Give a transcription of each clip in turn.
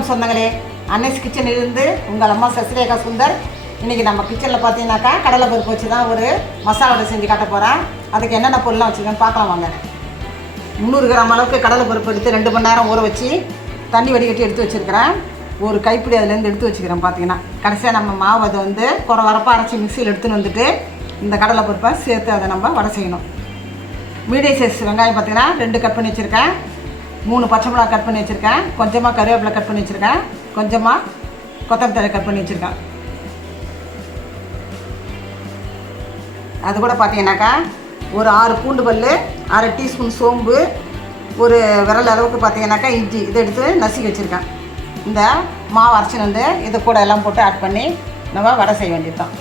வணக்கம் சொந்தங்களே, அன்னைஸ் கிச்சனிலிருந்து உங்கள் அம்மா சசிரேகா சுந்தர். இன்றைக்கி நம்ம கிச்சனில் பார்த்தீங்கன்னாக்கா கடலை பருப்பு வச்சு தான் ஒரு மசாலா செஞ்சு காட்ட போகிறேன். அதுக்கு என்னென்ன பொருள்லாம் வச்சுருக்கேன்னு பார்க்கலாம் வாங்க. 300 கிராம் அளவுக்கு கடலை பருப்பு எடுத்து 2 மணி நேரம் ஊற வச்சு தண்ணி வடிகட்டி எடுத்து வச்சுருக்கிறேன். ஒரு கைப்பிடி அதுலேருந்து எடுத்து வச்சுக்கிறேன். பார்த்தீங்கன்னா கடைசியாக நம்ம மாவு அதை வந்து குறை வரப்பாக அரைச்சி மிக்சியில் எடுத்துன்னு வந்துட்டு இந்த கடலை பருப்பை சேர்த்து அதை நம்ம வடை செய்யணும். மீடியம் சைஸ் வெங்காயம் பார்த்தீங்கன்னா 2 கட் பண்ணி வச்சுருக்கேன். 3 பச்சை மிளகா கட் பண்ணி வச்சுருக்கேன். கொஞ்சமாக கருவேப்பிலை கட் பண்ணி வச்சுருக்கேன். கொஞ்சமாக கொத்தமல்லி தழை கட் பண்ணி வச்சுருக்கேன். அது கூட பார்த்தீங்கன்னாக்கா ஒரு 6 பூண்டு பல், 1/2 டீஸ்பூன் சோம்பு, ஒரு விரல் அளவுக்கு பார்த்தீங்கன்னாக்கா இஞ்சி இதை எடுத்து நசுக்கி வச்சுருக்கேன். இந்த மாவு அரைச்சின்னு வந்து இதை கூட எல்லாம் போட்டு ஆட் பண்ணி நம்ம வடை செய்ய வேண்டியது தான்.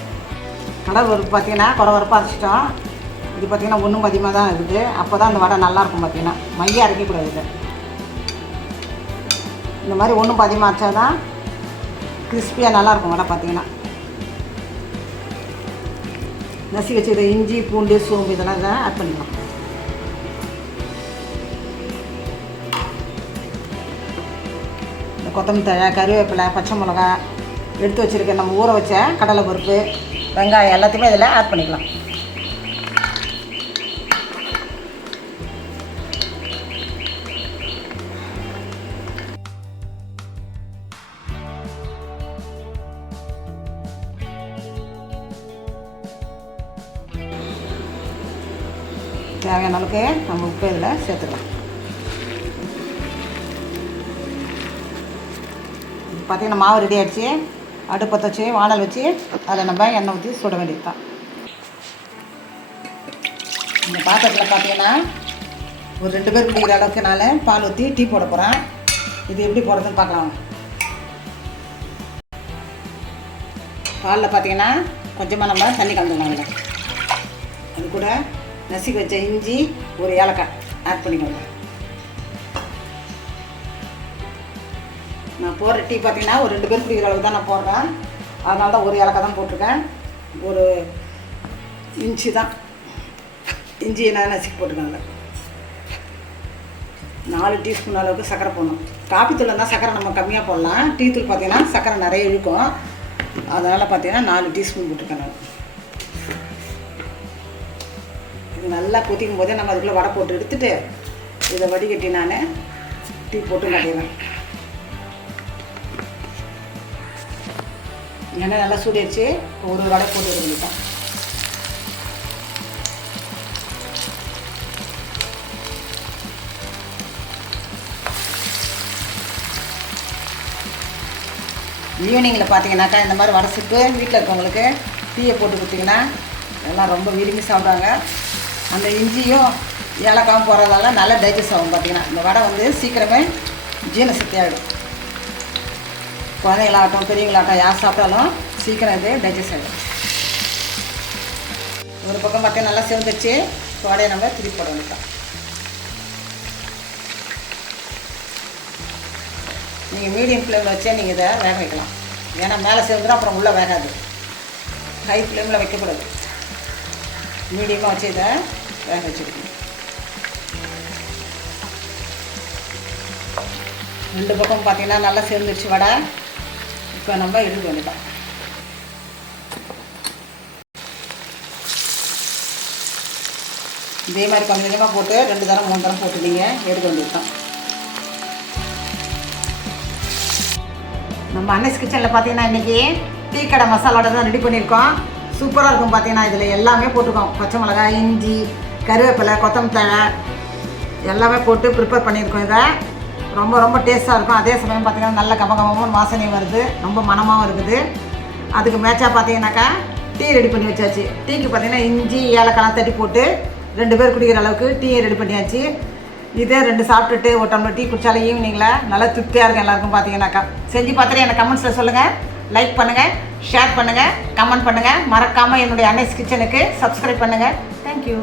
கடலை பருப்பு பார்த்தீங்கன்னா குறை வரப்பாக அரைச்சிட்டோம். இது பார்த்திங்கன்னா ஒன்றும் அதிகமாக தான் இருக்குது. அப்போ தான் அந்த வடை நல்லாயிருக்கும். பார்த்திங்கன்னா மைய அரைக்கக்கூடாது. இது இந்த மாதிரி ஒன்றும் அதிகமாக அரைச்சா தான் கிறிஸ்பியாக நல்லாயிருக்கும் வடை. பார்த்திங்கன்னா நசி வச்சுக்கிற இஞ்சி பூண்டு சோம்பு இதெல்லாம் இதை ஆட் பண்ணிக்கலாம். இந்த கொத்தமல்லி தழை, கருவேப்பிலை, பச்சை மிளகா, எடுத்து வச்சுருக்க நம்ம ஊற வச்ச கடலை பருப்பு, வெங்காயம் எல்லாத்தையுமே இதில் ஆட் பண்ணிக்கலாம். தேவையான அளவுக்கு நம்ம உப்பு இதில் சேர்த்துக்கலாம். பார்த்திங்கன்னா மாவு ரெடி ஆகிடுச்சு. அடுப்பத்தை வச்சு வானல் வச்சு அதில் நம்ம எண்ணெய் ஊற்றி சுட வேண்டியது தான். இந்த பாத்திரத்தில் பார்த்திங்கன்னா ஒரு 2 பேர் குடிக்கிற அளவுக்கு நான் பால் ஊற்றி டீ போட போகிறேன். இது எப்படி போடுறதுன்னு பார்க்கலாம். பாலில் பார்த்திங்கன்னா கொஞ்சமாக நம்ம தண்ணி கலந்துக்கலாம். அது கூட நசுக்கி வச்ச இஞ்சி, ஒரு ஏலக்காய் ஆட் பண்ணிக்கோங்க. நான் போடுற டீ பார்த்திங்கன்னா ஒரு 2 பேர் குடிக்கிற அளவுக்கு தான் நான் போடுறேன். அதனால தான் ஒரு ஏலக்காய் தான் போட்டிருக்கேன். ஒரு இஞ்சி தான், இஞ்சியை நான் நசுக்கி போட்டுருக்கேன். 4 டீஸ்பூன் அளவுக்கு சர்க்கரை போடணும். காப்பி தூள் இருந்தால் சர்க்கரை நம்ம கம்மியாக போடலாம். டீ தூள் பார்த்திங்கன்னா சர்க்கரை நிறைய இழுக்கும். அதனால் பார்த்திங்கன்னா 4 டீஸ்பூன் போட்டிருக்கேன் நான். இது நல்லா கொதிக்கும் போதே நம்ம அதுக்குள்ளே வடை போட்டு எடுத்துகிட்டு இதை வடிகட்டி நான் டீ போட்டு காட்டிடுறேன். எண்ணெய் நல்லா சூடிடுச்சு. ஒரு வடை போட்டு எடுத்துக்கிட்டேன். ஈவினிங்கில் பார்த்தீங்கன்னாக்கா இந்த மாதிரி வடை சுட்டு வீட்டில் இருக்கவங்களுக்கு டீயை போட்டு கொடுத்தீங்கன்னா எல்லாம் ரொம்ப விரும்பி சாப்பிடுவாங்க. அந்த இஞ்சியும் ஏலக்காயும் போடுறதால நல்லா டைஜஸ்ட் ஆகும். பார்த்திங்கன்னா இந்த வடை வந்து சீக்கிரமே ஜீரண சக்தி ஆகிடும். குழந்தைங்களாகட்டும் பெரியவங்களாகட்டும் யார் சாப்பிட்டாலும் சீக்கிரம் இது டைஜஸ்ட் ஆகிடும். ஒரு பக்கம் பார்த்தீங்கன்னா நல்லா சேர்ந்துச்சு. வடையை நம்ம திருப்பி போட வேண்டியதான். நீங்கள் மீடியம் ஃப்ளேமில் வச்சே நீங்கள் இதை வேக வைக்கலாம். ஏன்னா மேலே சேர்ந்துடும், அப்புறம் உள்ளே வேகாது. ஹை ஃப்ளேமில் வைக்கக்கூடாது. மீடியமாக வச்சு இதை வேக வச்சுக்கணும். 2 பக்கம் பார்த்திங்கன்னா நல்லா சேர்ந்துருச்சு வடை. இப்போ நம்ம எடுக்க வேண்டியதான். இதே மாதிரி கொஞ்சம் கொஞ்சமாக போட்டு 2 தரம் 3 தரம் போட்டு நீங்கள் எடுக்க வேண்டியது தான். நம்ம அன்னைஸ் கிச்சனில் பார்த்தீங்கன்னா இன்றைக்கி டீ கடை மசாலோட தான் ரெடி பண்ணியிருக்கோம். சூப்பராக இருக்கும். பார்த்தீங்கன்னா இதில் எல்லாமே போட்டுருக்கோம். பச்சை மிளகாய், இஞ்சி, கருவேப்பிலை, கொத்தமல்லி தழை எல்லாமே போட்டு ப்ரிப்பேர் பண்ணியிருக்கோம். இதை ரொம்ப ரொம்ப டேஸ்ட்டாக இருக்கும். அதே சமயம் பார்த்திங்கன்னா நல்ல கமகமமும் வாசனையும் வருது. ரொம்ப மனமாகவும் இருக்குது. அதுக்கு மேட்சாக பார்த்தீங்கன்னாக்கா டீ ரெடி பண்ணி வச்சாச்சு. டீக்கு பார்த்திங்கன்னா இஞ்சி ஏலக்காய்லாம் தட்டி போட்டு 2 பேர் குடிக்கிற அளவுக்கு டீயை ரெடி பண்ணியாச்சு. இதே 2 சாப்பிட்டுட்டு ஒரு டம்ளர் டீ குடித்தாலும் ஈவினிங்கில் நல்லா திருப்தியாக இருக்கும் எல்லாருக்கும். பார்த்தீங்கன்னாக்கா செஞ்சு பார்த்துட்டு எனக்கு கமெண்ட்ஸில் சொல்லுங்கள். லைக் பண்ணுங்கள், ஷேர் பண்ணுங்கள், கமெண்ட் பண்ணுங்கள். மறக்காமல் என்னுடைய அன்னைஸ் கிச்சனுக்கு சப்ஸ்கிரைப் பண்ணுங்கள். தேங்க்யூ.